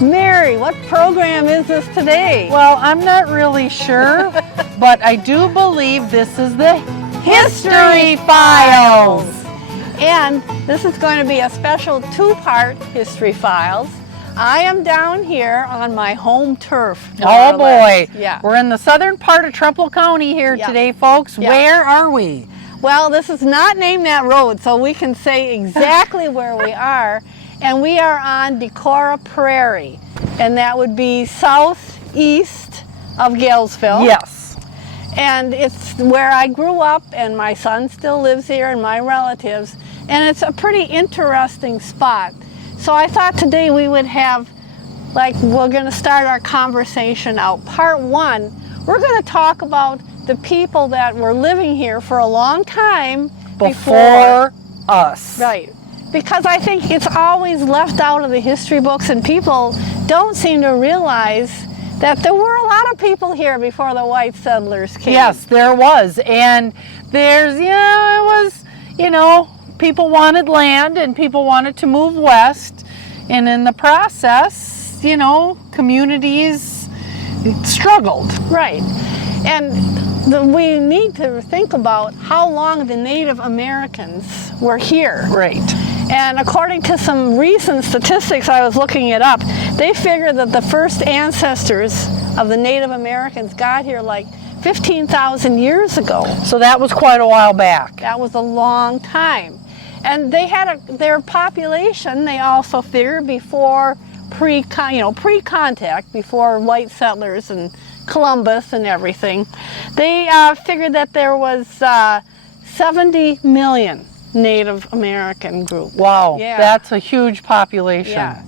Mary, what program is this today? Well, I'm not really sure, but I do believe this is the History Files. And this is going to be a special two-part History Files. I am down here on my home turf. Oh boy. Yeah. We're in the southern part of Trempealeau County here today, folks. Yeah. Where are we? Well, this is not named that road, so we can say exactly where we are. And we are on Decorah Prairie, and that would be southeast of Galesville. Yes. And it's where I grew up, and my son still lives here, and my relatives. And it's a pretty interesting spot. So I thought today we would have, we're going to start our conversation out. Part one, we're going to talk about the people that were living here for a long time before us. Right. Because I think it's always left out of the history books, and people don't seem to realize that there were a lot of people here before the white settlers came. Yes, there was. And people wanted land and people wanted to move west. And in the process, communities struggled. Right. And we need to think about how long the Native Americans were here. Right. And according to some recent statistics, I was looking it up, they figure that the first ancestors of the Native Americans got here 15,000 years ago. So that was quite a while back. That was a long time. And they had their population, they also figured, before pre-contact, before white settlers and Columbus and everything, they figured that there was 70 million Native American group. Wow, yeah. That's a huge population. Yeah.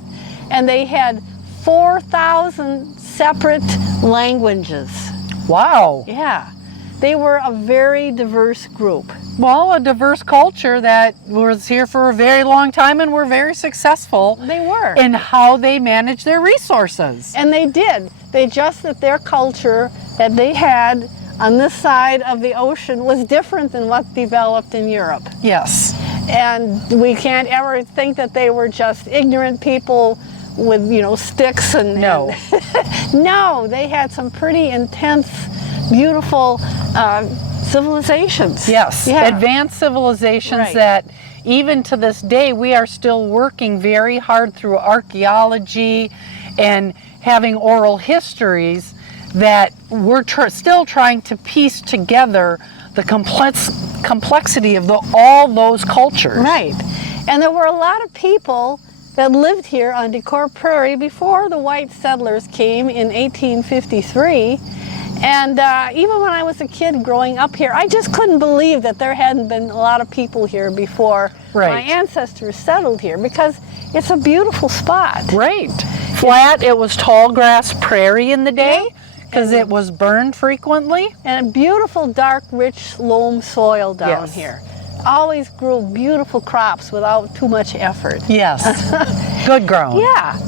And they had 4,000 separate languages. Wow. Yeah. They were a very diverse group. Well, a diverse culture that was here for a very long time and were very successful. They were. In how they managed their resources. And they did. They just that their culture that they had on this side of the ocean was different than what developed in Europe. Yes. And we can't ever think that they were just ignorant people with, sticks and... No. No, they had some pretty intense, beautiful civilizations. Yes, yeah. Advanced civilizations Right. that even to this day we are still working very hard through archaeology and having oral histories that we're still trying to piece together the complexity of all those cultures. Right. And there were a lot of people that lived here on Decorah Prairie before the white settlers came in 1853. And even when I was a kid growing up here, I just couldn't believe that there hadn't been a lot of people here before my ancestors settled here, because it's a beautiful spot. Right. Flat, it was tall grass prairie in the day. Yeah. Because it was burned frequently. And a beautiful, dark, rich loam soil down here. Always grew beautiful crops without too much effort. Yes. Good ground. Yeah.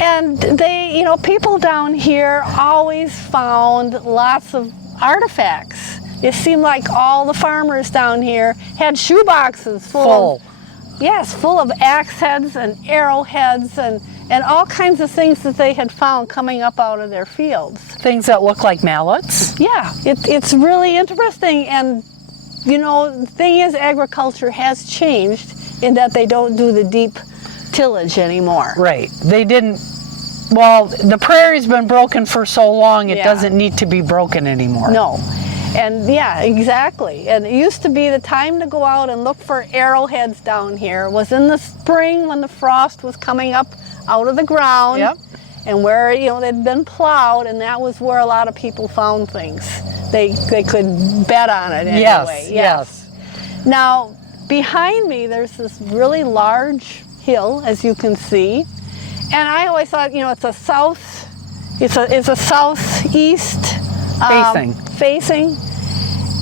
And they, people down here always found lots of artifacts. It seemed like all the farmers down here had shoe boxes full of axe heads and arrowheads and all kinds of things that they had found coming up out of their fields. Things that look like mallets. Yeah, it's really interesting. And, the thing is, agriculture has changed in that they don't do the deep tillage anymore. Right. They didn't. Well, the prairie's been broken for so long, it doesn't need to be broken anymore. No. And yeah, exactly. And it used to be the time to go out and look for arrowheads down here was in the spring when the frost was coming up out of the ground. Yep. And where, they'd been plowed, and that was where a lot of people found things. They could bet on it anyway. Yes. Now, behind me, there's this really large hill, as you can see. And I always thought, it's a southeast facing.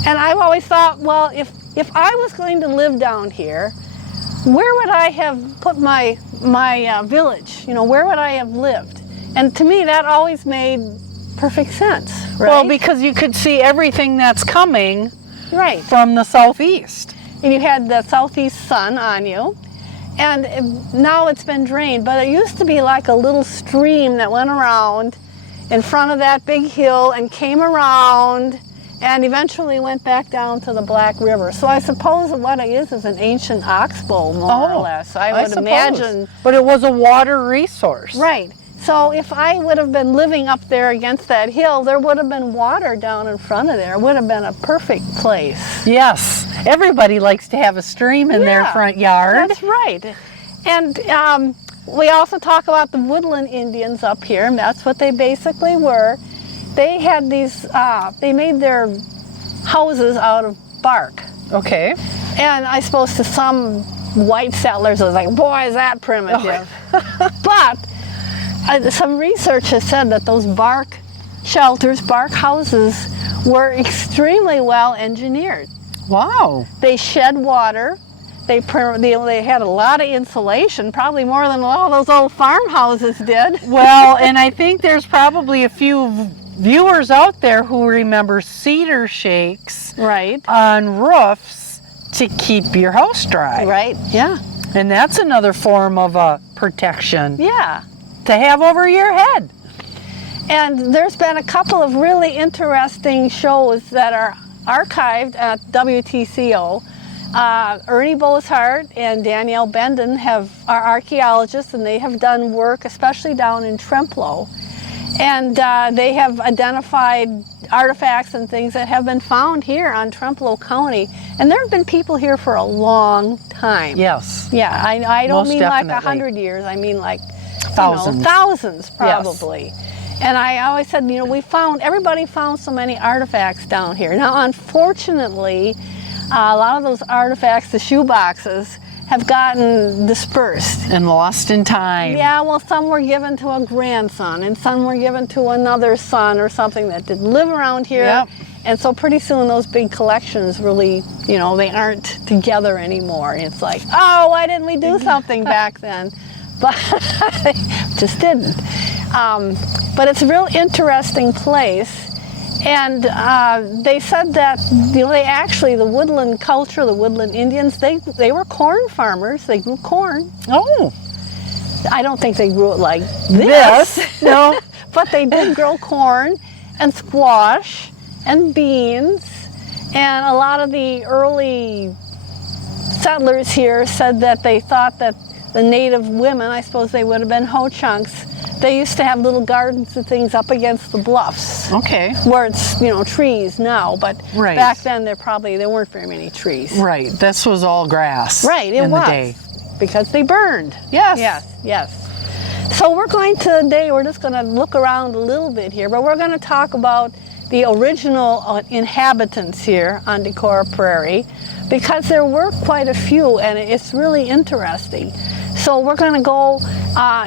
And I've always thought, well, if I was going to live down here, where would I have put my village? Where would I have lived? And to me, that always made perfect sense, right? Well, because you could see everything that's coming right from the southeast. And you had the southeast sun on you. And now it's been drained, but it used to be like a little stream that went around in front of that big hill and came around and eventually went back down to the Black River. So I suppose what it is an ancient oxbow, more or less. I would imagine. But it was a water resource. Right. So if I would have been living up there against that hill, there would have been water down in front of there. It would have been a perfect place. Yes. Everybody likes to have a stream in their front yard. That's right. And we also talk about the Woodland Indians up here, and that's what they basically were. They had these, they made their houses out of bark. Okay. And I suppose to some white settlers it was like, boy, is that primitive. But some research has said that those bark shelters, bark houses, were extremely well engineered. Wow. They shed water. They had a lot of insulation, probably more than a lot of those old farmhouses did. Well, and I think there's probably a few viewers out there who remember cedar shakes on roofs to keep your house dry. Right, yeah. And that's another form of protection. Yeah. To have over your head. And there's been a couple of really interesting shows that are archived at WTCO. Ernie Bozart and Danielle Benden are archaeologists, and they have done work, especially down in Trempealeau. And they have identified artifacts and things that have been found here on Trempealeau County. And there have been people here for a long time. Yes. Yeah, I don't mean definitely. like 100 years, I mean like thousands. Thousands probably. Yes. And I always said, everybody found so many artifacts down here. Now, unfortunately, a lot of those artifacts, the shoe boxes, have gotten dispersed. And lost in time. Yeah, well, some were given to a grandson, and some were given to another son or something that didn't live around here. Yep. And so pretty soon those big collections really, they aren't together anymore. It's like, oh, why didn't we do something back then? But just didn't. But it's a real interesting place. And they said that the woodland culture, the Woodland Indians, they were corn farmers. They grew corn. Oh. I don't think they grew it like this. No. But they did grow corn and squash and beans. And a lot of the early settlers here said that they thought that the native women, I suppose they would have been Ho-Chunks, they used to have little gardens and things up against the bluffs. Okay. Where it's, trees now, but back then there weren't very many trees. Right. This was all grass. Right, it in was. The day. Because they burned. Yes. Yes. So we're just going to look around a little bit here, but we're going to talk about the original inhabitants here on Decorah Prairie, because there were quite a few, and it's really interesting. So we're going to go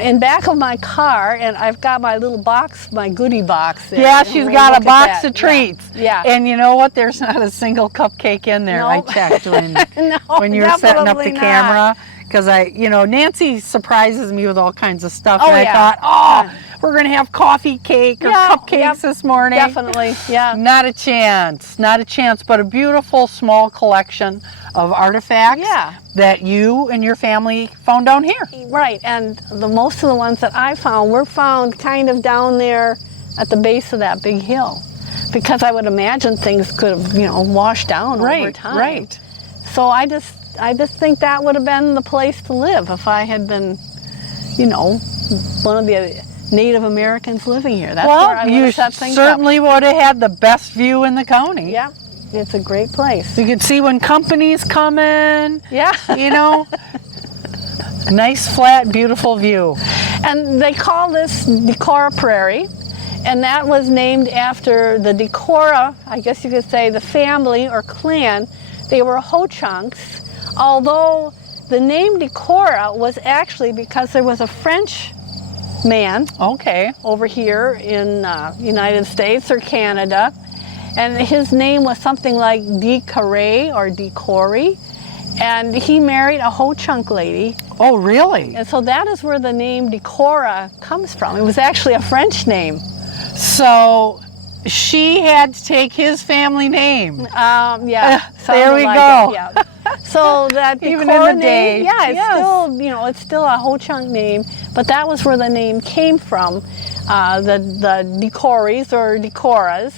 in back of my car, and I've got my little box, my goodie box there. Yeah, she's got a box of treats. Yeah. And you know what? There's not a single cupcake in there. No. I checked when you were setting up the not. camera. Because Nancy surprises me with all kinds of stuff. Oh, and I thought, we're going to have coffee cake or cupcakes this morning. Definitely, yeah. Not a chance. Not a chance, but a beautiful small collection of artifacts that you and your family found down here. Right, and most of the ones that I found were found kind of down there at the base of that big hill, because I would imagine things could have, washed down over time. Right. So I just think that would have been the place to live if I had been, one of the Native Americans living here. That's where I would have set things up. Certainly would have had the best view in the county. Yeah, it's a great place. You could see when companies come in. Yeah. Nice, flat, beautiful view. And they call this Decorah Prairie, and that was named after the Decorah, I guess you could say, the family or clan. They were Ho-Chunks, although the name Decorah was actually because there was a French man over here in United States or Canada, and his name was something like Decorah or Decorah, and he married a Ho-Chunk lady. Oh, really? And so that is where the name Decorah comes from. It was actually a French name. So she had to take his family name. Yeah. There we like go. Yeah. So that Even Decorah in the day. name, yeah, it's Yes. still, you know, it's still a Ho-Chunk name, but that was where the name came from, the Decories or Decorahs.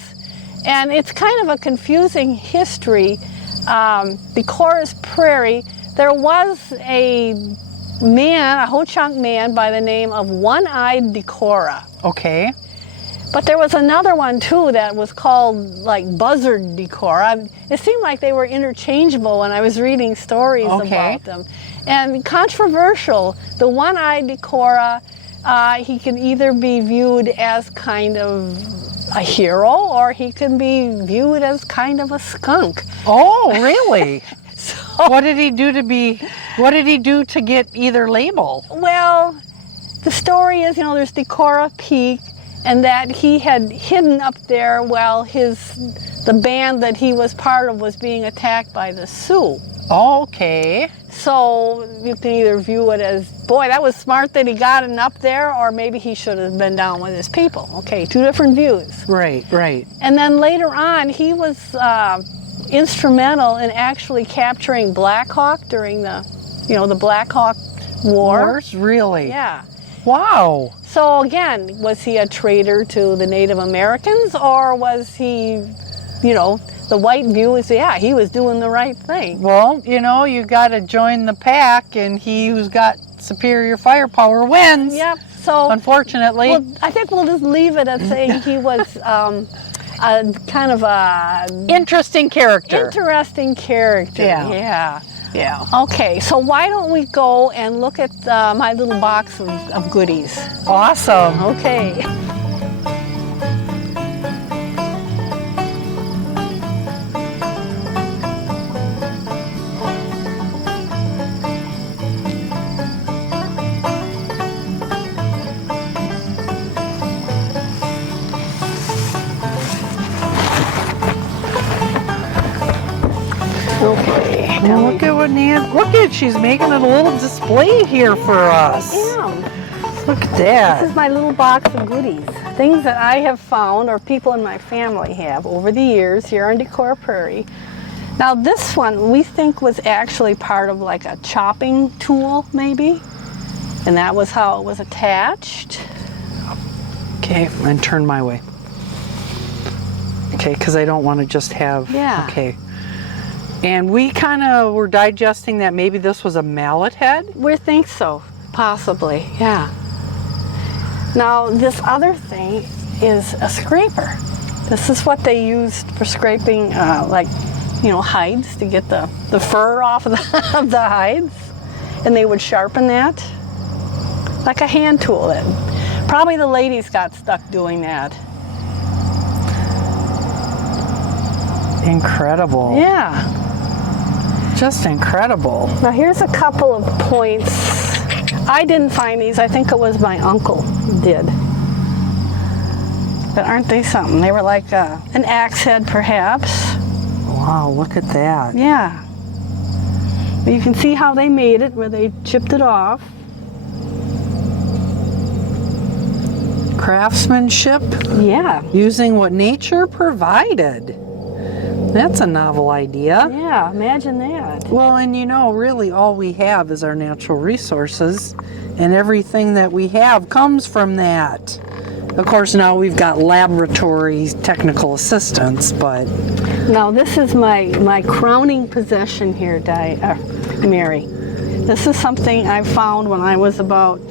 And it's kind of a confusing history. Decorah Prairie, there was a man, a Ho-Chunk man by the name of One-Eyed Decorah. Okay. But there was another one too that was called like Buzzard Decorah. It seemed like they were interchangeable when I was reading stories about them. And controversial, the One-Eyed Decorah, he can either be viewed as kind of a hero or he can be viewed as kind of a skunk. Oh, really? So, What did he do to get either label? well, the story is, you know, there's Decorah Peak, and that he had hidden up there while the band that he was part of was being attacked by the Sioux. Okay. So you can either view it as, boy, that was smart that he got it up there, or maybe he should have been down with his people. Okay, two different views. Right, right. And then later on, he was instrumental in actually capturing Black Hawk during the Black Hawk War. Wars? Really? Yeah. Wow. So again, was he a traitor to the Native Americans, or was he, the white view is, yeah, he was doing the right thing. Well, you got to join the pack, and he who's got superior firepower wins. Yep. So unfortunately. well, I think we'll just leave it at saying he was a kind of a interesting character. Interesting character. Yeah. Yeah. Okay, so why don't we go and look at my little box of goodies? Awesome. Okay. Okay. Look at what she's making a little display here for us. Yeah. Look at that. This is my little box of goodies. Things that I have found or people in my family have over the years here on Decorah Prairie. Now this one we think was actually part of like a chopping tool maybe. And that was how it was attached. Okay, and turn my way. Okay, because I don't want to just have, Yeah. Okay. And we kind of were digesting that maybe this was a mallet head. We think so, possibly, yeah. Now this other thing is a scraper. This is what they used for scraping hides to get the fur off of the hides. And they would sharpen that like a hand tool. Probably the ladies got stuck doing that. Incredible. Yeah. Just incredible. Now here's a couple of points. I didn't find these. I think it was my uncle did. But aren't they something? They were like an axe head perhaps. Wow, look at that. Yeah. You can see how they made it, where they chipped it off. Craftsmanship. Yeah. Using what nature provided. That's a novel idea. Yeah, imagine that. Well, and really all we have is our natural resources, and everything that we have comes from that. Of course, now we've got laboratory technical assistance, but... Now, this is my crowning possession here, Mary. This is something I found when I was about,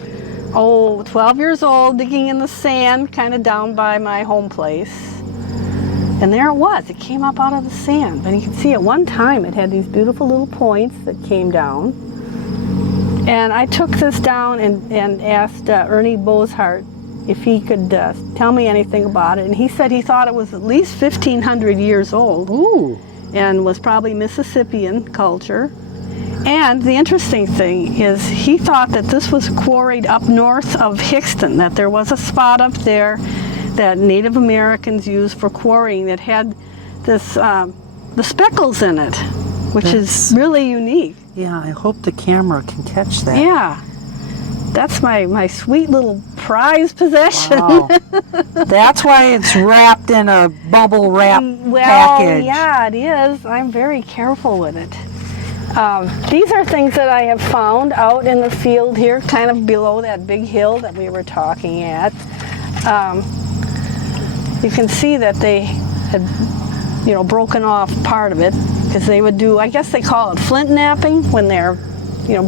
12 years old, digging in the sand, kind of down by my home place. And there it was. It came up out of the sand. And you can see at one time it had these beautiful little points that came down. And I took this down and asked Ernie Bozhart if he could tell me anything about it. And he said he thought it was at least 1,500 years old. Ooh. And was probably Mississippian culture. And the interesting thing is he thought that this was quarried up north of Hickston, that there was a spot up there that Native Americans used for quarrying that had this the speckles in it, which is really unique. Yeah, I hope the camera can catch that. Yeah, that's my sweet little prized possession. Wow. That's why it's wrapped in a bubble wrap Well, package. yeah, it is. I'm very careful with it. These are things that I have found out in the field here, kind of below that big hill that we were talking at. You can see that they had, broken off part of it, because they would do, I guess they call it flint knapping, when they're,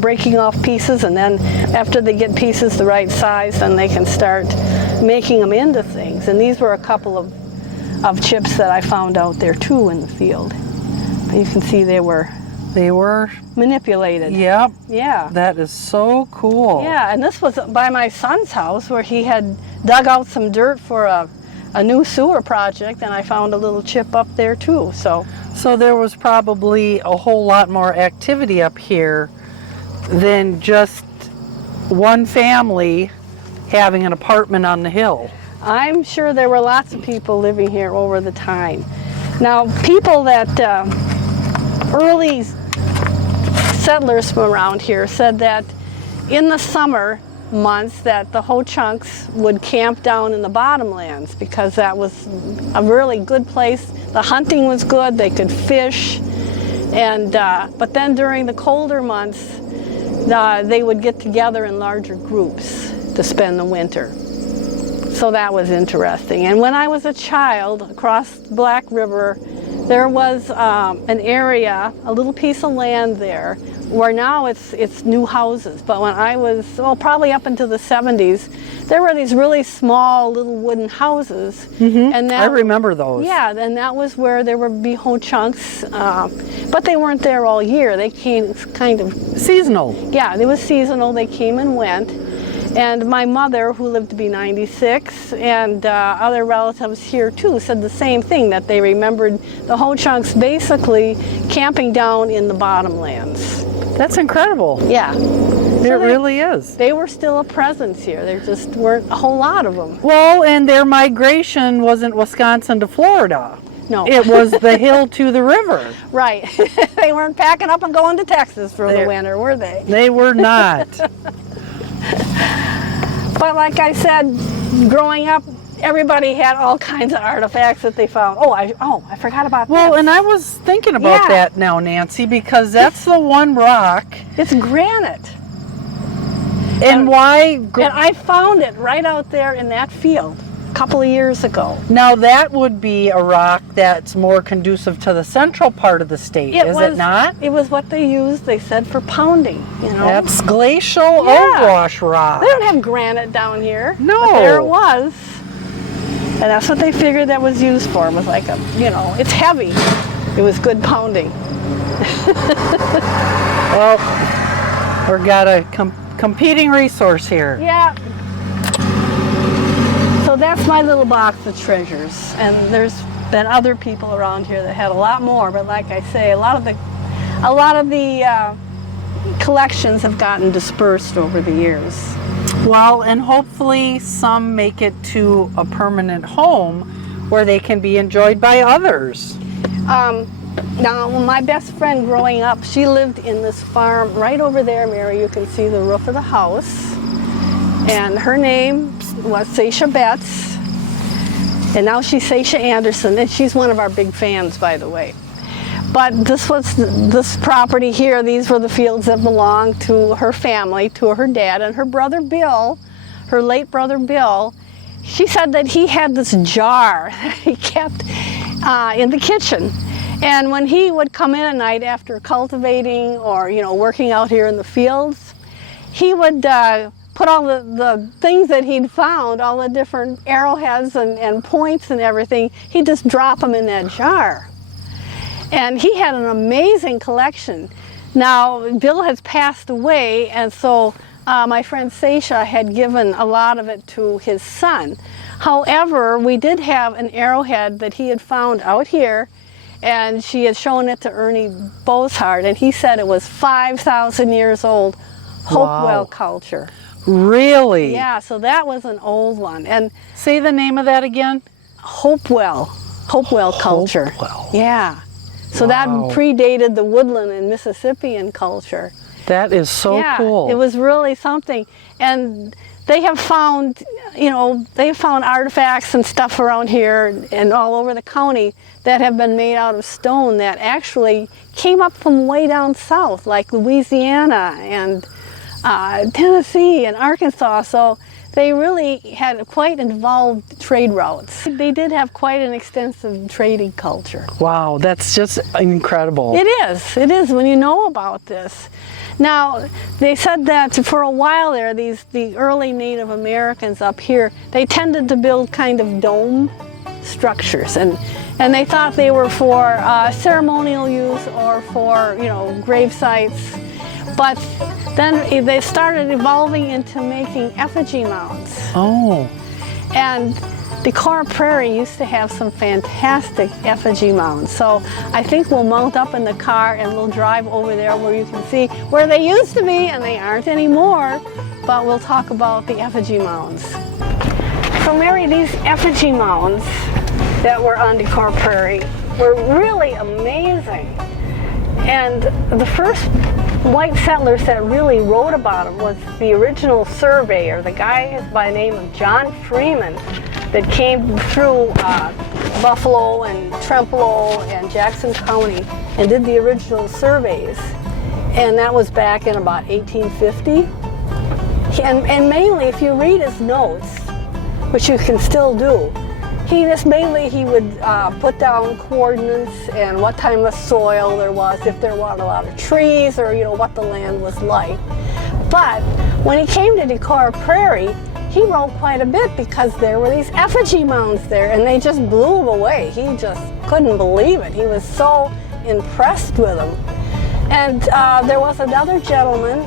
breaking off pieces, and then after they get pieces the right size, then they can start making them into things. And these were a couple of chips that I found out there too in the field. You can see they were manipulated. Yep. Yeah. That is so cool. Yeah, and this was by my son's house, where he had dug out some dirt for a new sewer project, and I found a little chip up there too. So there was probably a whole lot more activity up here than just one family having an apartment on the hill. I'm sure there were lots of people living here over the time. Now, people that early settlers from around here said that in the summer months that the Ho-Chunks would camp down in the bottomlands, because that was a really good place. The hunting was good, they could fish, and but then during the colder months they would get together in larger groups to spend the winter. So that was interesting. And when I was a child, across Black River, there was an area, a little piece of land there, where now it's new houses. But when I was, probably up into the 70s, there were these really small little wooden houses. Mm-hmm. And that, I remember those. Yeah, and that was where there would be Ho-Chunks, but they weren't there all year. They came kind of... Seasonal. Yeah, it was seasonal. They came and went. And my mother, who lived to be 96, and other relatives here too, said the same thing, that they remembered the Ho-Chunks basically camping down in the bottomlands. That's incredible. Yeah. It really is. They were still a presence here. There just weren't a whole lot of them. Well, and their migration wasn't Wisconsin to Florida. No. It was the hill to the river. Right. They weren't packing up and going to Texas for the winter, were they? They were not. But like I said, growing up, everybody had all kinds of artifacts that they found. I forgot about that. Well, and I was thinking about that now, Nancy, because that's the one rock. It's granite. And why? And I found it right out there in that field a couple of years ago. Now that would be a rock that's more conducive to the central part of the state, is it not? It was what they used, they said, for pounding, That's glacial overwash rock. They don't have granite down here. No. But there it was. And that's what they figured that was used for. It was like it's heavy. It was good pounding. Well, we've got a competing resource here. Yeah. So that's my little box of treasures. And there's been other people around here that had a lot more, but like I say, a lot of the collections have gotten dispersed over the years. Well, and hopefully some make it to a permanent home where they can be enjoyed by others. Now, my best friend growing up, she lived in this farm right over there, Mary. You can see the roof of the house. And her name was Seisha Betts. And now she's Seisha Anderson, and she's one of our big fans, by the way. But this property here, these were the fields that belonged to her family, to her dad, and her brother Bill, her late brother Bill. She said that he had this jar that he kept in the kitchen. And when he would come in at night after cultivating or, working out here in the fields, he would put all the things that he'd found, all the different arrowheads and points and everything, he'd just drop them in that jar. And he had an amazing collection. Now, Bill has passed away, and so my friend Seisha had given a lot of it to his son. However, we did have an arrowhead that he had found out here, and she had shown it to Ernie Boshart, and he said it was 5,000 years old, Hopewell culture. Really? Yeah, so that was an old one. And say the name of that again. Hopewell culture. Hopewell. Yeah. So that predated the Woodland and Mississippian culture. That is so cool. It was really something. And they have found, they have found artifacts and stuff around here and all over the county that have been made out of stone that actually came up from way down south, like Louisiana and Tennessee and Arkansas. So they really had quite involved trade routes. They did have quite an extensive trading culture. Wow, that's just incredible. It is when you know about this. Now, they said that for a while there, the early Native Americans up here, they tended to build kind of dome structures, and they thought they were for ceremonial use or for, grave sites. But then they started evolving into making effigy mounds. Oh. And Decorah Prairie used to have some fantastic effigy mounds. So I think we'll mount up in the car and we'll drive over there where you can see where they used to be, and they aren't anymore, but we'll talk about the effigy mounds. So Mary, these effigy mounds that were on Decorah Prairie were really amazing. And the first white settlers that really wrote about them was the original surveyor. The guy is by the name of John Freeman, that came through Buffalo and Trempealeau and Jackson County and did the original surveys. And that was back in about 1850. And mainly, if you read his notes, which you can still do, he would put down coordinates and what type of soil there was, if there were a lot of trees, or what the land was like. But when he came to Decorah Prairie, he wrote quite a bit because there were these effigy mounds there, and they just blew him away. He just couldn't believe it. He was so impressed with them. And there was another gentleman,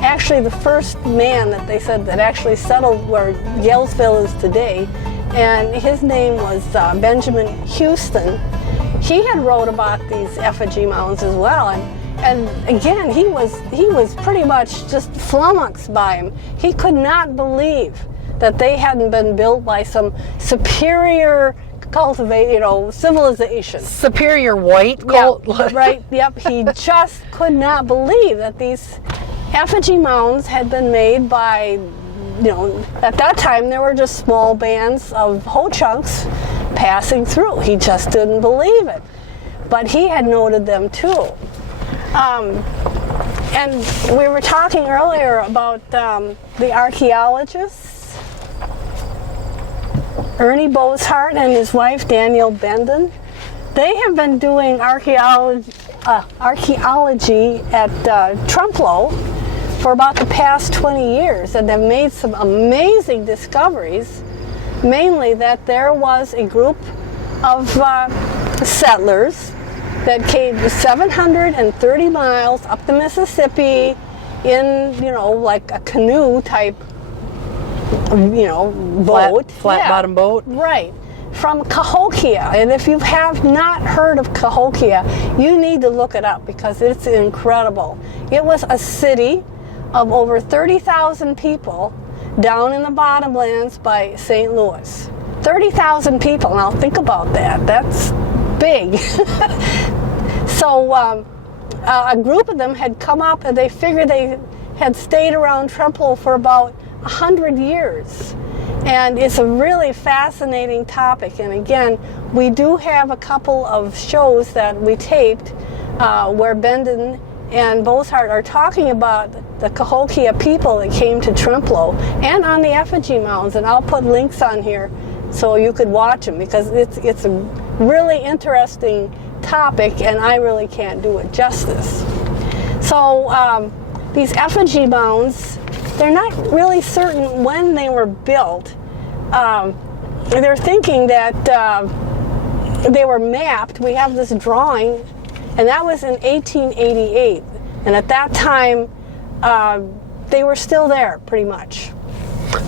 actually the first man that they said that actually settled where Yalesville is today, and his name was Benjamin Houston. He had wrote about these effigy mounds as well, and again, he was pretty much just flummoxed by them. He could not believe that they hadn't been built by some superior civilization. Superior white? Yeah, right, yep. He just could not believe that these effigy mounds had been made by, at that time there were just small bands of ho-chunks passing through. He just didn't believe it. But he had noted them too. And we were talking earlier about the archaeologists, Ernie Bozhart and his wife Danielle Bendon. They have been doing archaeology at Trempealeau for about the past 20 years, and they've made some amazing discoveries, mainly that there was a group of settlers that came 730 miles up the Mississippi in, like a canoe type, boat. Flat bottom boat. Right. From Cahokia. And if you have not heard of Cahokia, you need to look it up because it's incredible. It was a city of over 30,000 people down in the bottomlands by St. Louis. 30,000 people. Now think about that. That's big. So a group of them had come up, and they figured they had stayed around Trempealeau for about 100 years. And it's a really fascinating topic. And again, we do have a couple of shows that we taped where Bendon and Bozhart are talking about the Cahokia people that came to Trempealeau and on the effigy mounds. And I'll put links on here so you could watch them, because it's a really interesting topic, and I really can't do it justice. So these effigy mounds, they're not really certain when they were built. They're thinking that they were mapped. We have this drawing, and that was in 1888. And at that time, they were still there, pretty much.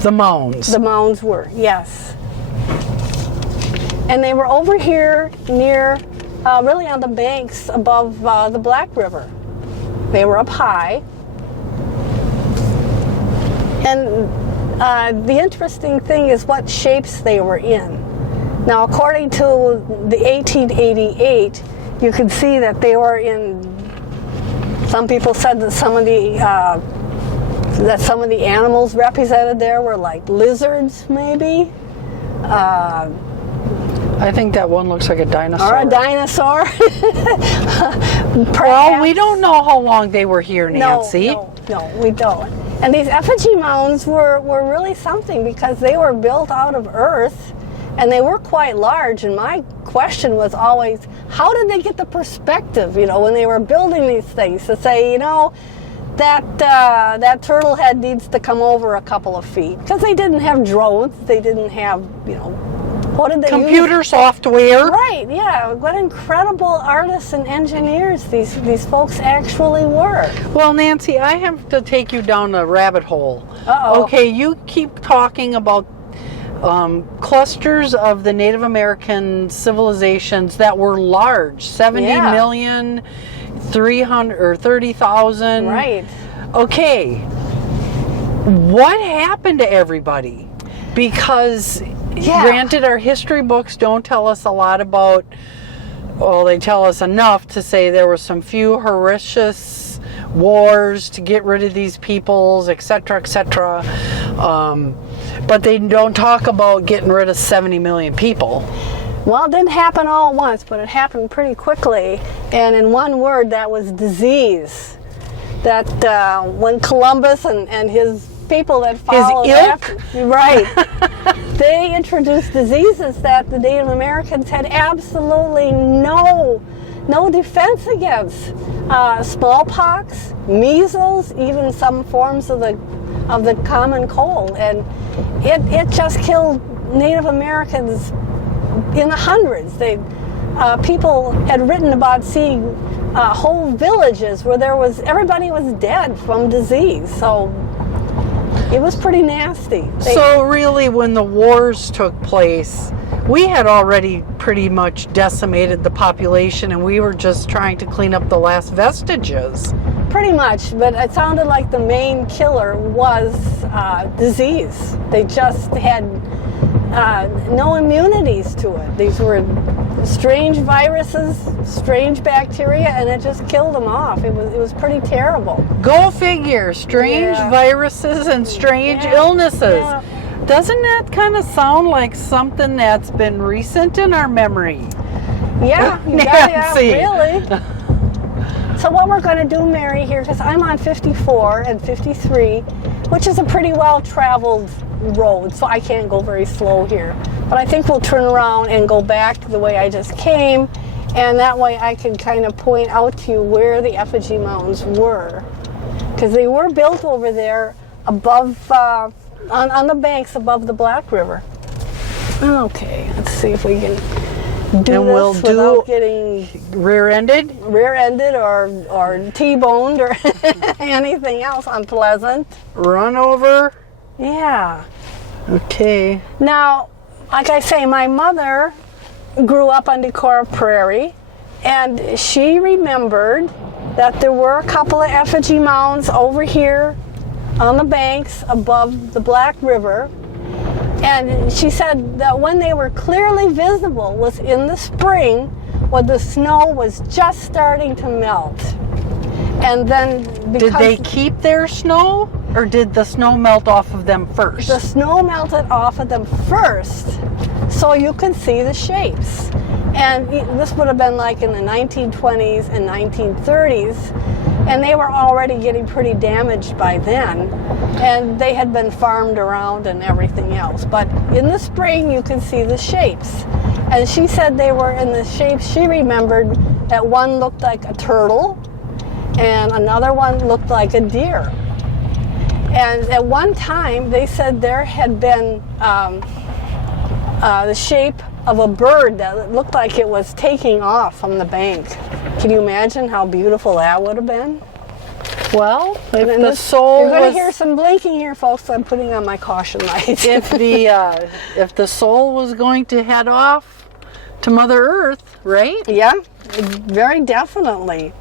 The mounds. The mounds were, yes. And they were over here near, really on the banks above the Black River. They were up high. And the interesting thing is what shapes they were in. Now, according to the 1888, you can see that they were in, some people said that some of the that some of the animals represented there were like lizards, maybe. I think that one looks like a dinosaur. Or a dinosaur. Well, we don't know how long they were here, Nancy. No, we don't. And these effigy mounds were really something because they were built out of earth and they were quite large. And my question was always, how did they get the perspective, when they were building these things to say, that turtle head needs to come over a couple of feet? Because they didn't have drones, they didn't have, what did they Computer use? software. Right, yeah. What incredible artists and engineers these folks actually were. Well, Nancy, I have to take you down a rabbit hole. Uh-oh. Okay, you keep talking about clusters of the Native American civilizations that were large, 70 million, 300 or 30,000. Right. Okay, what happened to everybody? Because granted, our history books don't tell us a lot about, well, they tell us enough to say there were some few horrendous wars to get rid of these peoples, etc., etc. But they don't talk about getting rid of 70 million people. Well, it didn't happen all at once, but it happened pretty quickly. And in one word, that was disease. That when Columbus and his people that followed after, right, they introduced diseases that the Native Americans had absolutely no defense against. Smallpox, measles, even some forms of the common cold, and it just killed Native Americans in the hundreds. People had written about seeing whole villages where everybody was dead from disease. So it was pretty nasty. So really, when the wars took place, we had already pretty much decimated the population, and we were just trying to clean up the last vestiges. Pretty much, but it sounded like the main killer was disease. They just had no immunities to it. These were strange viruses, strange bacteria, and it just killed them off. It was pretty terrible. Go figure, strange viruses and strange illnesses. Yeah. Doesn't that kind of sound like something that's been recent in our memory? Yeah, Nancy. Really. So what we're going to do, Mary, here, because I'm on 54 and 53, which is a pretty well-traveled road, so I can't go very slow here. But I think we'll turn around and go back the way I just came, and that way I can kind of point out to you where the effigy mounds were. Because they were built over there above, on the banks above the Black River. Okay, let's see if we can do this without getting rear-ended or T-boned or anything else unpleasant. Run over. Yeah. Okay. Now, like I say, my mother grew up on Decorah Prairie, and she remembered that there were a couple of effigy mounds over here on the banks above the Black River. And she said that when they were clearly visible was in the spring when the snow was just starting to melt. And then because did they keep their snow, or did the snow melt off of them first? The snow melted off of them first, so you could see the shapes. And this would have been like in the 1920s and 1930s, and they were already getting pretty damaged by then, and they had been farmed around and everything else. But in the spring, you could see the shapes. And she said they were in the shapes. She remembered that one looked like a turtle, and another one looked like a deer. And at one time, they said there had been the shape of a bird that looked like it was taking off from the bank. Can you imagine how beautiful that would have been? Well, if and the soul you're going was, to hear some blinking here, folks. I'm putting on my caution lights. if the soul was going to head off to Mother Earth, right? Yeah, very definitely.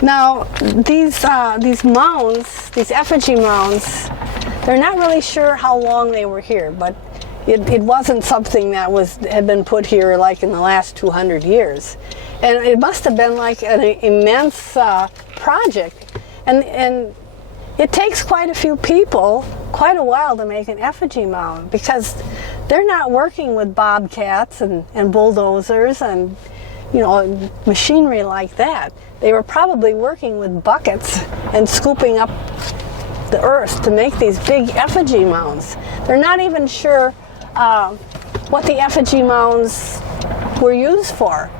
Now, these mounds, these effigy mounds, they're not really sure how long they were here, but it wasn't something that had been put here like in the last 200 years. And it must have been like an immense project. And it takes quite a few people, quite a while to make an effigy mound, because they're not working with bobcats and bulldozers and, you know, machinery like that. They were probably working with buckets and scooping up the earth to make these big effigy mounds. They're not even sure what the effigy mounds were used for.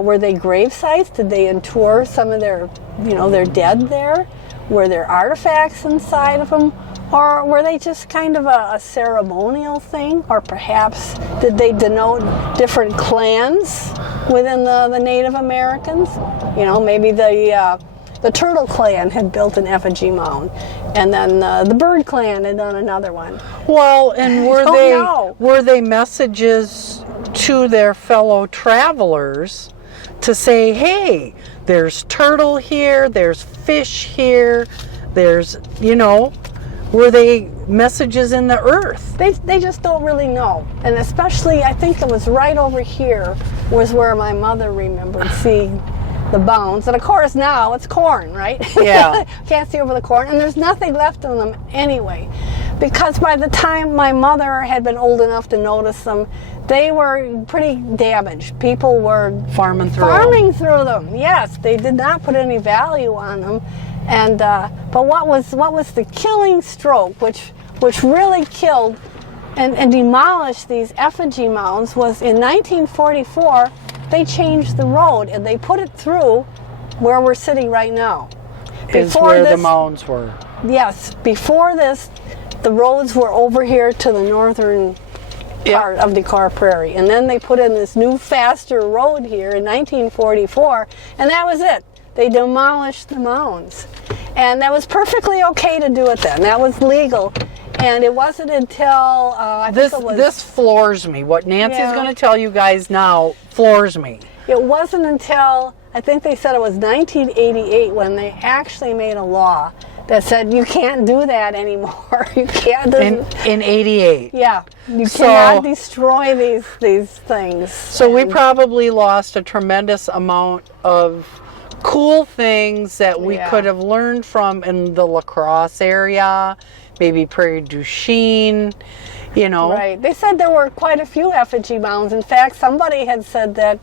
Were they grave sites? Did they inter some of their, you know, their dead there? Were there artifacts inside of them? Or were they just kind of a ceremonial thing? Or perhaps did they denote different clans within the Native Americans? You know, maybe the Turtle Clan had built an effigy mound, and then the Bird Clan had done another one. Well, and were they messages to their fellow travelers to say, hey, there's turtle here, there's fish here, there's, you know, were they messages in the earth? They just don't really know. And especially, I think it was right over here was where my mother remembered seeing the bones. And of course now it's corn, right? Yeah. Can't see over the corn. And there's nothing left of them anyway. Because by the time my mother had been old enough to notice them, they were pretty damaged. People were farming through them. Yes, they did not put any value on them. And but what was the killing stroke, which really killed and demolished these effigy mounds, was in 1944. They changed the road and they put it through where we're sitting right now. Is where the mounds were. Yes, before this, the roads were over here to the northern part of Decorah Prairie, and then they put in this new, faster road here in 1944, and that was it. They demolished the mounds, and that was perfectly okay to do it then. That was legal, and it wasn't until this floors me. What Nancy's going to tell you guys now floors me. It wasn't until I think they said it was 1988 when they actually made a law that said you can't do that anymore. You can't. In 88. Yeah, you cannot destroy these things. So we probably lost a tremendous amount of cool things that we could have learned from in the La Crosse area, maybe Prairie du Chien, you know. Right. They said there were quite a few effigy mounds. In fact, somebody had said that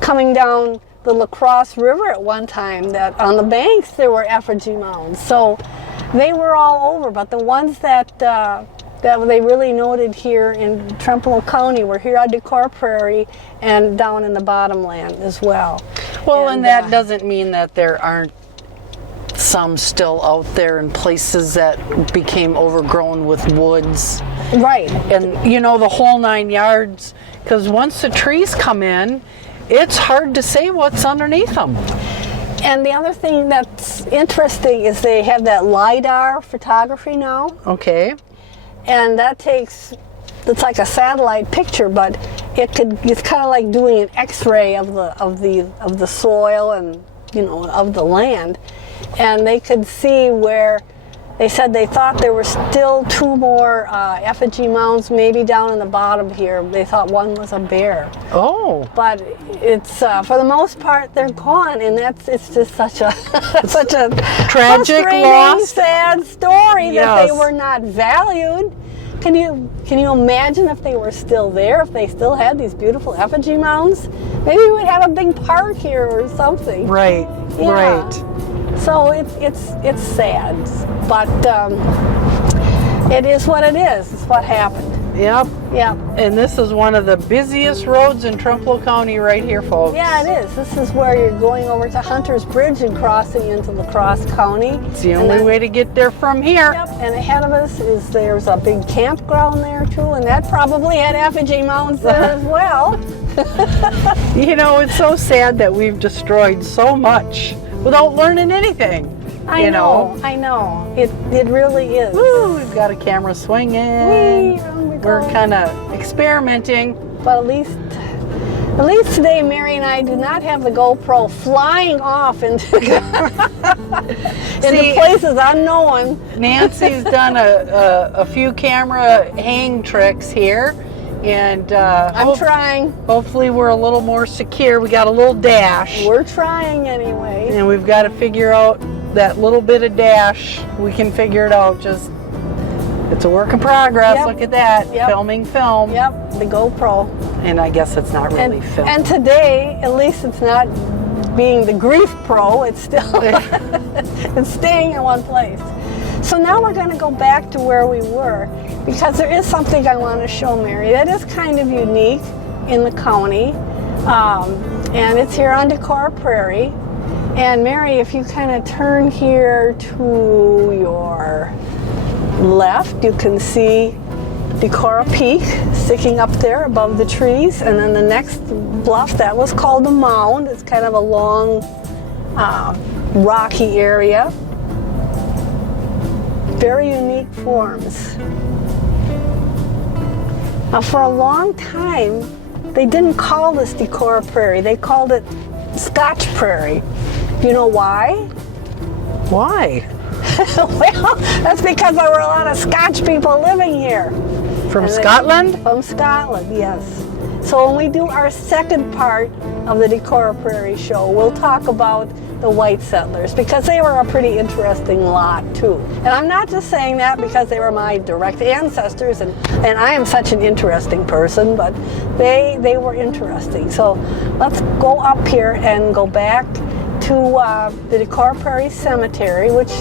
coming down the La Crosse River at one time, that on the banks there were effigy mounds. So they were all over, but the ones that they really noted here in Trempealeau County were here on Decorah Prairie and down in the bottomland as well. Well, and that doesn't mean that there aren't some still out there in places that became overgrown with woods. Right. And, you know, the whole 9 yards, because once the trees come in, it's hard to say what's underneath them. And the other thing that's interesting is they have that Lidar photography now. Okay. And that it's like a satellite picture, but it's kind of like doing an X-ray of the soil and, you know, of the land. And they could see where they said they thought there were still two more effigy mounds, maybe down in the bottom here. They thought one was a bear. Oh. But it's for the most part they're gone, and it's just such a tragic loss, sad story that they were not valued. Can you imagine if they were still there, if they still had these beautiful effigy mounds? Maybe we'd have a big park here or something. Right. Yeah. Right. So it's sad, but it is what it is. It's what happened. Yep. Yeah. And this is one of the busiest roads in Trempealeau County right here, folks. Yeah, it is. This is where you're going over to Hunter's Bridge and crossing into La Crosse County. It's the only way to get there from here. Yep. And ahead of us there's a big campground there too, and that probably had effigy mounds there as well. You know, it's so sad that we've destroyed so much without learning anything. I know. It really is. Woo, we've got a camera swinging. We're kind of experimenting. But at least today, Mary and I do not have the GoPro flying off into places unknown. Nancy's done a few camera hang tricks here. And I'm trying. Hopefully we're a little more secure. We got a little dash. We're trying anyway. And we've got to figure out that little bit of dash, we can figure it out. Just, it's a work in progress. Yep. Look at that. Yep. Filming film. Yep, the GoPro. And I guess it's not really film. And today, at least it's not being the Grief Pro, it's still it's staying in one place. So now we're going to go back to where we were, because there is something I want to show Mary that is kind of unique in the county, and it's here on Decorah Prairie. And Mary, if you kind of turn here to your left, you can see Decorah Peak sticking up there above the trees, and then the next bluff, that was called the Mound. It's kind of a long rocky area. Very unique forms. Now for a long time they didn't call this Decorah Prairie, they called it Scotch Prairie. You know why? Why? Well, that's because there were a lot of Scotch people living here. From Scotland? From Scotland, yes. So when we do our second part of the Decorah Prairie show, we'll talk about the white settlers, because they were a pretty interesting lot too. And I'm not just saying that because they were my direct ancestors, and I am such an interesting person, but they were interesting. So let's go up here and go back to the Decorah Prairie Cemetery, which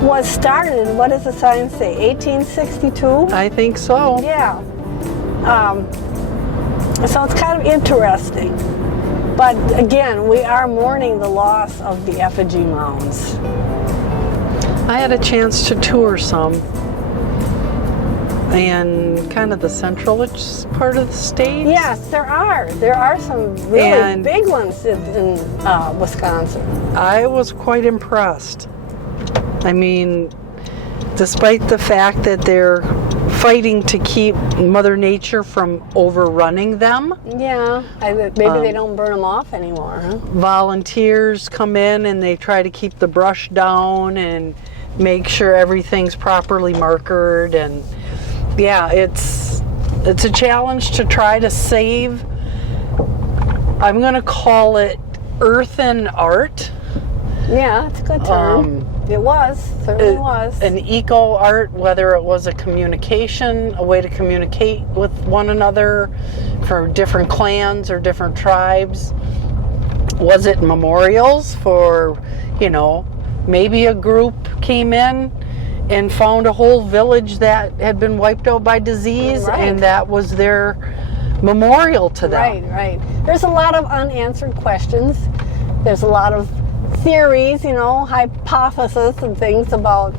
was started in, what does the sign say, 1862? I think so. Yeah. So it's kind of interesting. But again, we are mourning the loss of the Effigy Mounds. I had a chance to tour some, and kind of the central part of the state. Yes, there are. There are some really big ones in Wisconsin. I was quite impressed. I mean, despite the fact that they're fighting to keep Mother Nature from overrunning them. Yeah, maybe they don't burn them off anymore, huh? Volunteers come in and they try to keep the brush down and make sure everything's properly markered, and yeah, it's a challenge to try to save. I'm gonna call it earthen art. Yeah, that's a good term. It was, certainly was. An eco art, whether it was a communication, a way to communicate with one another for different clans or different tribes. Was it memorials for, you know, maybe a group came in and found a whole village that had been wiped out by disease, right, and that was their memorial to them. Right, right. There's a lot of unanswered questions. There's a lot of theories, you know, hypotheses and things about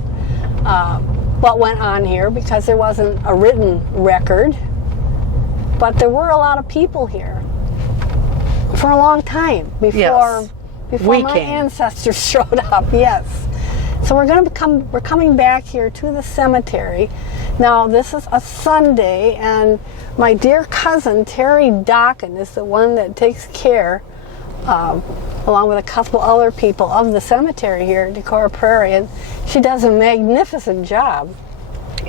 what went on here, because there wasn't a written record. But there were a lot of people here for a long time before my ancestors showed up. Yes. So we're coming back here to the cemetery. Now this is a Sunday, and my dear cousin Terry Dockin is the one that takes care, along with a couple other people, of the cemetery here at Decorah Prairie, and she does a magnificent job.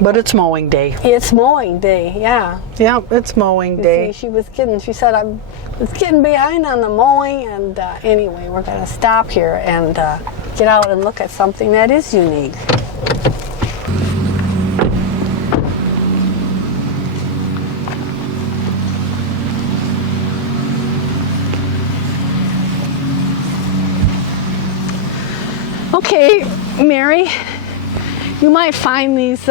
But it's mowing day. It's mowing day, yeah. Yeah, it's mowing day. See, she said, I was getting behind on the mowing, and anyway, we're going to stop here and get out and look at something that is unique. Okay, Mary, you might find these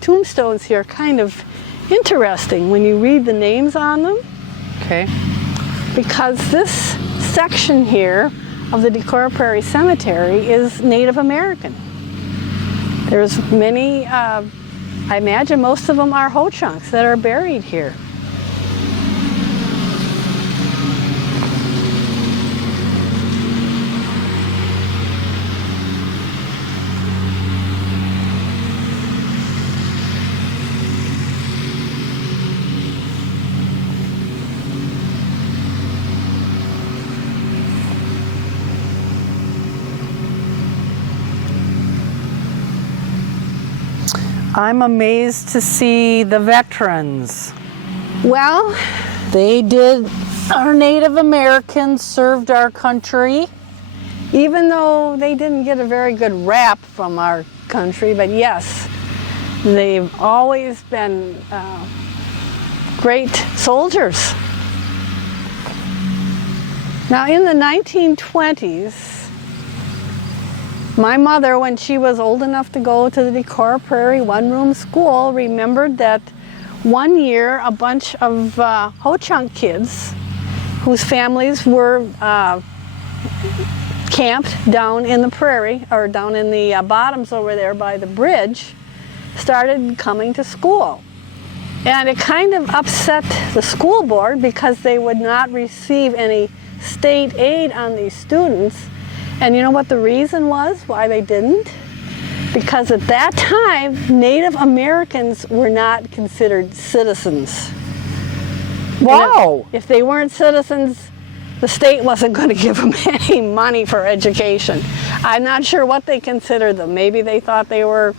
tombstones here kind of interesting when you read the names on them. Okay. Because this section here of the Decorah Prairie Cemetery is Native American. There's many, I imagine most of them are Ho-Chunks that are buried here. I'm amazed to see the veterans. Well, they did. Our Native Americans served our country. even though they didn't get a very good rap from our country, but yes, they've always been great soldiers. Now in the 1920s, my mother, when she was old enough to go to the Decorah Prairie one-room school, remembered that one year a bunch of Ho-Chunk kids whose families were camped down in the prairie, or down in the bottoms over there by the bridge, started coming to school. And it kind of upset the school board because they would not receive any state aid on these students. And you know what the reason was why they didn't? Because at that time, Native Americans were not considered citizens. Wow! If they weren't citizens, the state wasn't going to give them any money for education. I'm not sure what they considered them. Maybe they thought they were,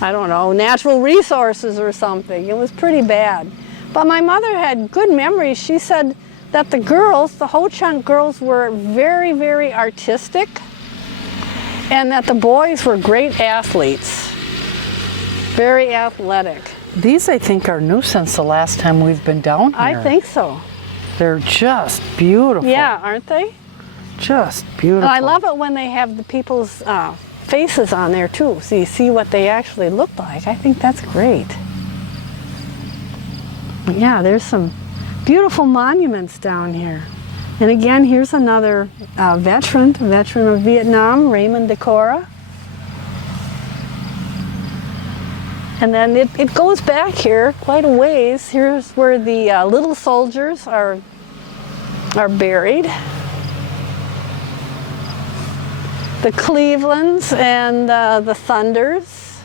I don't know, natural resources or something. It was pretty bad. But my mother had good memories. She said that the girls, the Ho-Chunk girls, were very, very artistic, and that the boys were great athletes, very athletic. These, I think, are new since the last time we've been down here. I think so. They're just beautiful. Yeah, aren't they? Just beautiful. And I love it when they have the people's faces on there too, so you see what they actually look like. I think that's great. Yeah, there's some beautiful monuments down here. And again, here's another veteran of Vietnam, Raymond Decorah. And then it goes back here quite a ways. Here's where the little soldiers are buried. The Clevelands and the Thunders.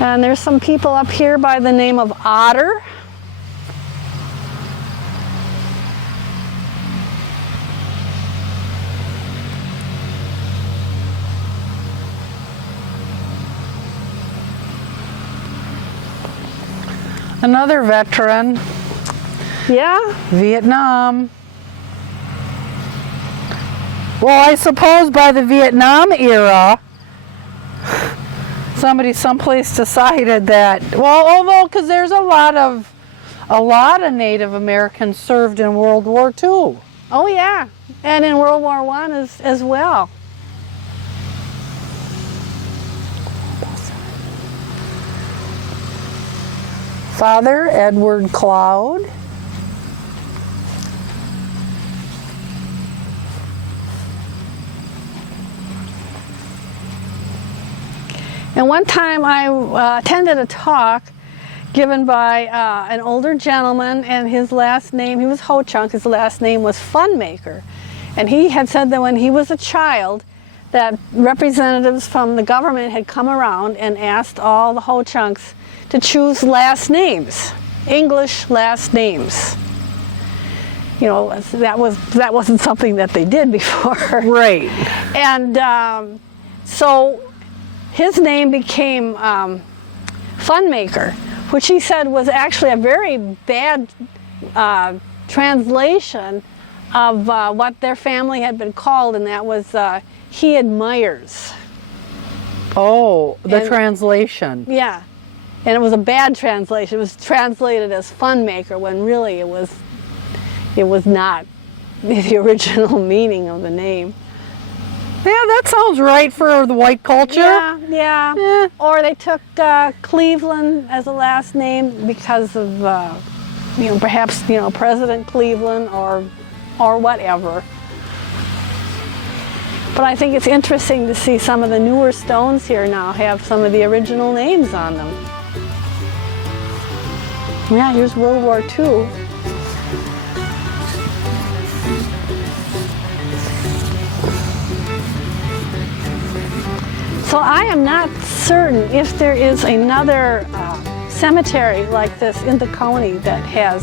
And there's some people up here by the name of Otter. Another veteran. Yeah? Vietnam. Well, I suppose by the Vietnam era, somebody someplace decided that, well, although, because there's a lot of Native Americans served in World War II. Oh yeah, and in World War I as well. Father Edward Cloud. And one time I attended a talk given by an older gentleman, and his last name, he was Ho-Chunk, his last name was Funmaker. And he had said that when he was a child, that representatives from the government had come around and asked all the Ho-Chunks to choose last names, English last names. You know, that wasn't something that they did before. Right. And so his name became Funmaker, which he said was actually a very bad translation of what their family had been called, and that was he admires. Oh, the translation. Yeah, and it was a bad translation. It was translated as Funmaker when really it was not the original meaning of the name. Yeah, that sounds right for the white culture. Yeah. Or they took Cleveland as a last name because of, perhaps, President Cleveland or whatever. But I think it's interesting to see some of the newer stones here now have some of the original names on them. Yeah, here's World War II. So I am not certain if there is another cemetery like this in the county that has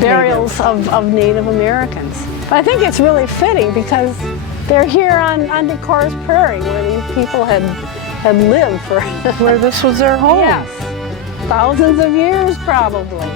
burials of Native Americans. But I think it's really fitting because they're here on Decorah Prairie where these people had lived for where this was their home. Yes, thousands of years probably.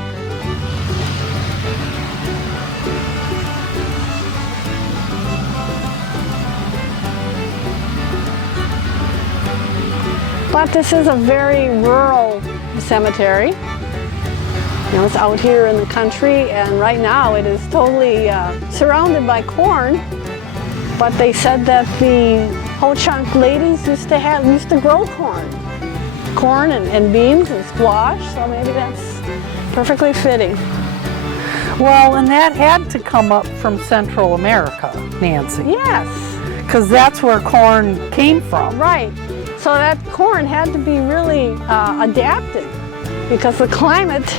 But this is a very rural cemetery. You know, it's out here in the country, and right now it is totally surrounded by corn. But they said that the Ho-Chunk ladies used to grow corn and beans and squash, so maybe that's perfectly fitting. Well, and that had to come up from Central America, Nancy. Yes. Because that's where corn came from. Right. So that corn had to be really adapted, because the climate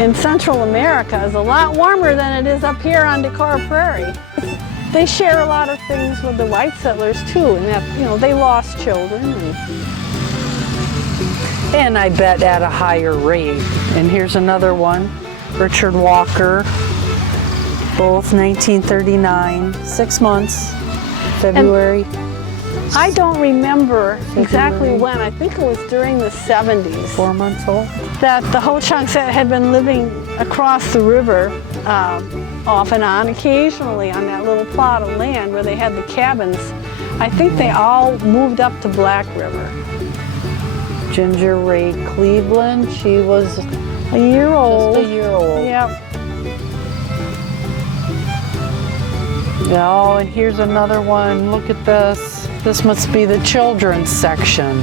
in Central America is a lot warmer than it is up here on Decorah Prairie. They share a lot of things with the white settlers too, and that, you know, they lost children. And I bet at a higher rate. And here's another one, Richard Walker, both 1939, 6 months, February. I don't remember exactly when. I think it was during the 70s. 4 months old. That the Ho-Chunks had been living across the river off and on, occasionally on that little plot of land where they had the cabins. I think they all moved up to Black River. Ginger Ray Cleveland, she was a year old. Just a year old. Yep. Oh, and here's another one. Look at this. This must be the children's section.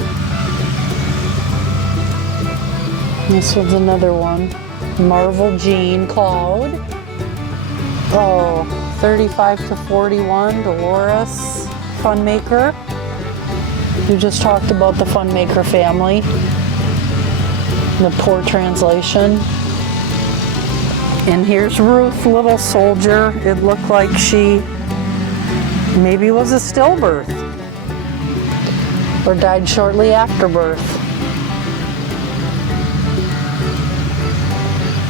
This one's another one. Marvel Jean Cloud. Oh, 35 to 41, Dolores Funmaker. You just talked about the Funmaker family. The poor translation. And here's Ruth, Little Soldier. It looked like she maybe was a stillbirth or died shortly after birth.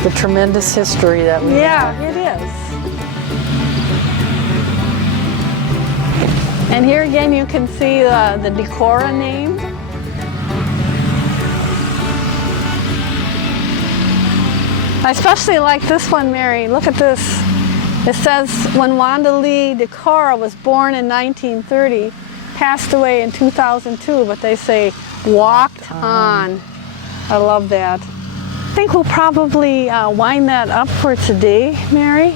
The tremendous history that we have. Yeah, it is. And here again you can see the Decorah name. I especially like this one, Mary. Look at this. It says, when Wanda Lee Decorah was born in 1930, passed away in 2002, but they say, walked on. I love that. I think we'll probably wind that up for today, Mary.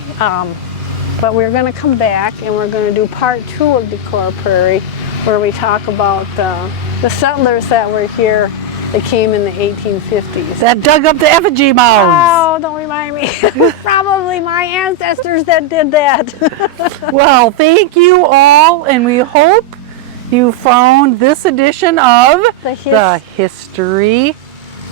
But we're going to come back and we're going to do part 2 of Decorah Prairie, where we talk about the settlers that were here that came in the 1850s. That dug up the Effigy Mounds. Oh, don't remind me. Probably my ancestors that did that. Well, thank you all, and we hope you found this edition of the History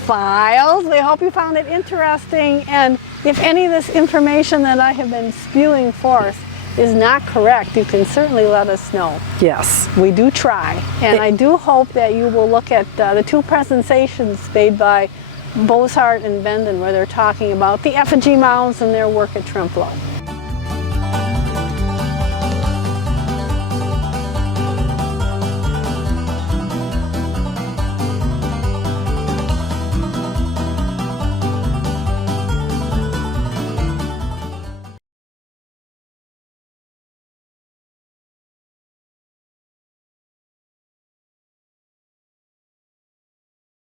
Files. We hope you found it interesting, and if any of this information that I have been spewing forth is not correct, you can certainly let us know. Yes. We do try, and I do hope that you will look at the 2 presentations made by Bozart and Benden, where they're talking about the Effigy Mounds and their work at Trempealeau.